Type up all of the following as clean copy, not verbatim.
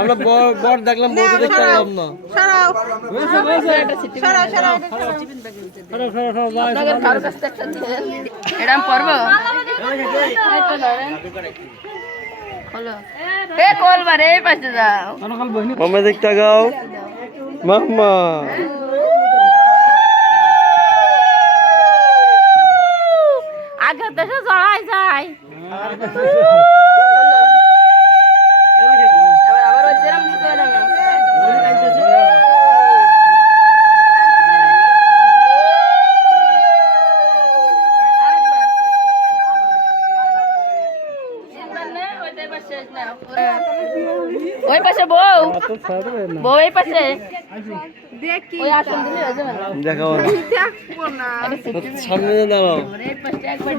আমরা বর দেখলাম বউকে দেখতে পেলাম না। এরম পর্ব কলবারে এই পাশে যাও মামা দেখতে গাও মাম্মা আগে দেশে জড়াই যায় আবার ওই যেরম দিতে হবে ওই পাশে বউ বউ এই পাশে ওই আসন দিলে হয়ে যাবে না দেখাও না সামনে দাঁড়াও এই পাশে একবার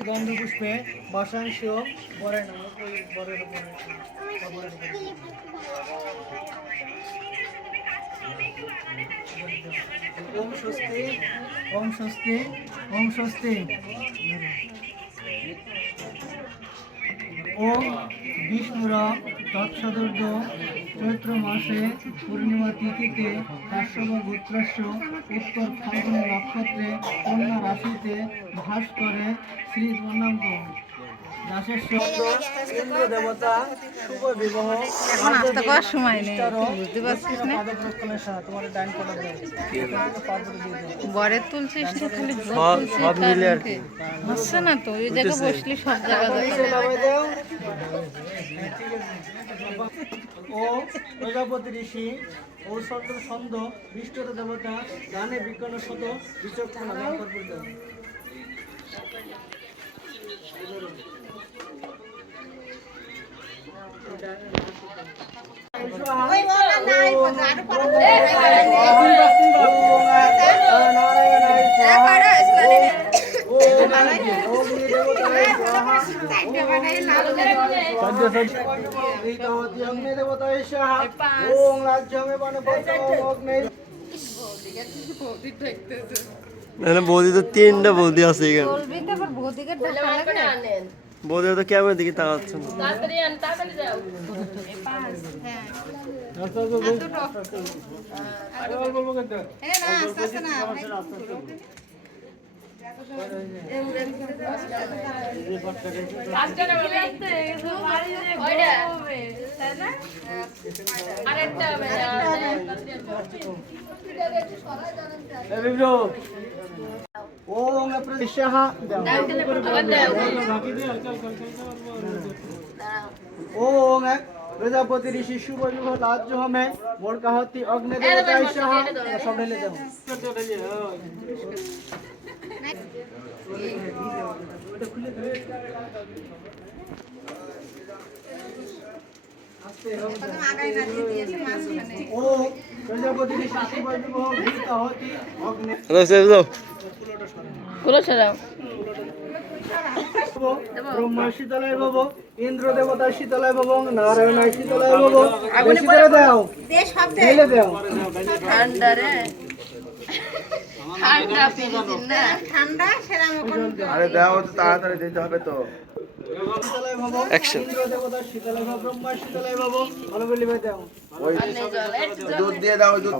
গন্ধপুষ্পে বসাংশ বরের নাম ওই বরের উপরে ওম স্বস্তি ওম স্বস্তি ওম স্বস্তি ওম বিষ্ণুর তৎসদর্য চৈত্র মাসে পূর্ণিমা তিথিতে কাশ্যপ গোত্রস্য উত্তর ফাল্গুনী নক্ষত্রে কন্যা রাশিতে ভাস করে শ্রী বর্ণাঙ্গ দাসের শব্দ ইন্দ্র দেবতা শুভ বিবাহ এখন আসতে করার সময় নেই বুঝতে পারছিস না তোমার ডাইন করে বরের তুলছিস তো খালি সব মিলে আর কি হচ্ছে না তো ওই জায়গায় বসলি সব জায়গায় ও প্রজাপতি ঋষি ও সর্ব ছন্দ বিষ্ণুর দেবতা গানে বিজ্ঞান শত বিচক্ষণ বৌদি তো তিনটা বৌদি আছে এখানে বৌদি তো ক্যামেরার দিকে তাকাচ্ছে प्रजापति ऋषि शुभ विवाह राज्य हमें मोर कहती अग्नि देवता ईशाहा सब ढेले जाओ ओ प्रजापति ऋषि शुभ विवाह कहती अग्नि কুলো ছাড়াও ब्रह्मा शीतलाय भव इंद्र देवता शीतलाय भव नारायण शीतलाय भव शीतलाय दाও ঢেলে দাও ঠান্ডা রে ঠান্ডা পিরিদিন না ঠান্ডা সেরকম আরে দাও তো তাড়াতাড়ি দিতে হবে তো शीतलाय भव অ্যাকশন इंद्र देवता शीतलाय भव ब्रह्मा शीतलाय भव ভালো বলি ভাই দাও ওই দুধ দিয়ে দাও দুধ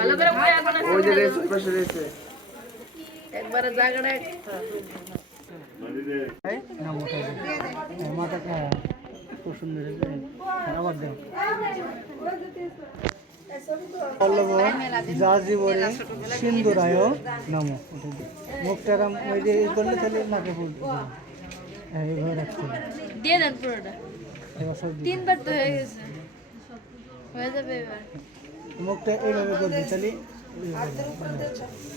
ভালো করে বয় এখন ওই যে রেস পাশে রেসে একবারে জায়গাটা মাথাটা খুব সুন্দর আবার দাও পল্লব যাজীবরে সিন্ধুরায় নম মুখটারাম ওই যে করলে তাহলে নাকে ফুল এইভাবে রাখতে দিয়ে দেন পুরোটা এবার সব তিনবার তো হয়ে গেছে হয়ে যাবে এবার মুখটা এইভাবে করবি তাহলে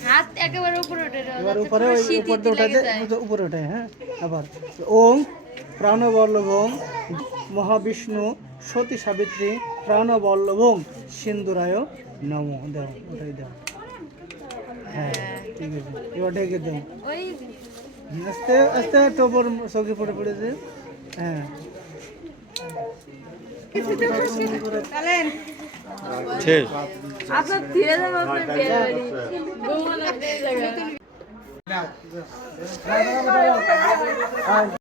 হাত একেবারে উপরে উঠে এবার উপরে ওই উপরটা উঠাতে উপরে ওঠায় হ্যাঁ আবার ওম প্রাণবল্লভং মহাবিষ্ণু সতী সাবিত্রী প্রাণবল্লভং সিন্ধুরায় নম দাও ওটাই দাও হ্যাঁ ঠিক আছে এবার ঢেকে দাও ওই আস্তে আস্তে টোপর চৌকি পড়ে পড়েছে। হ্যাঁ শেষ আপনার ধীরে যাবো আপনার বিয়ে বাড়ি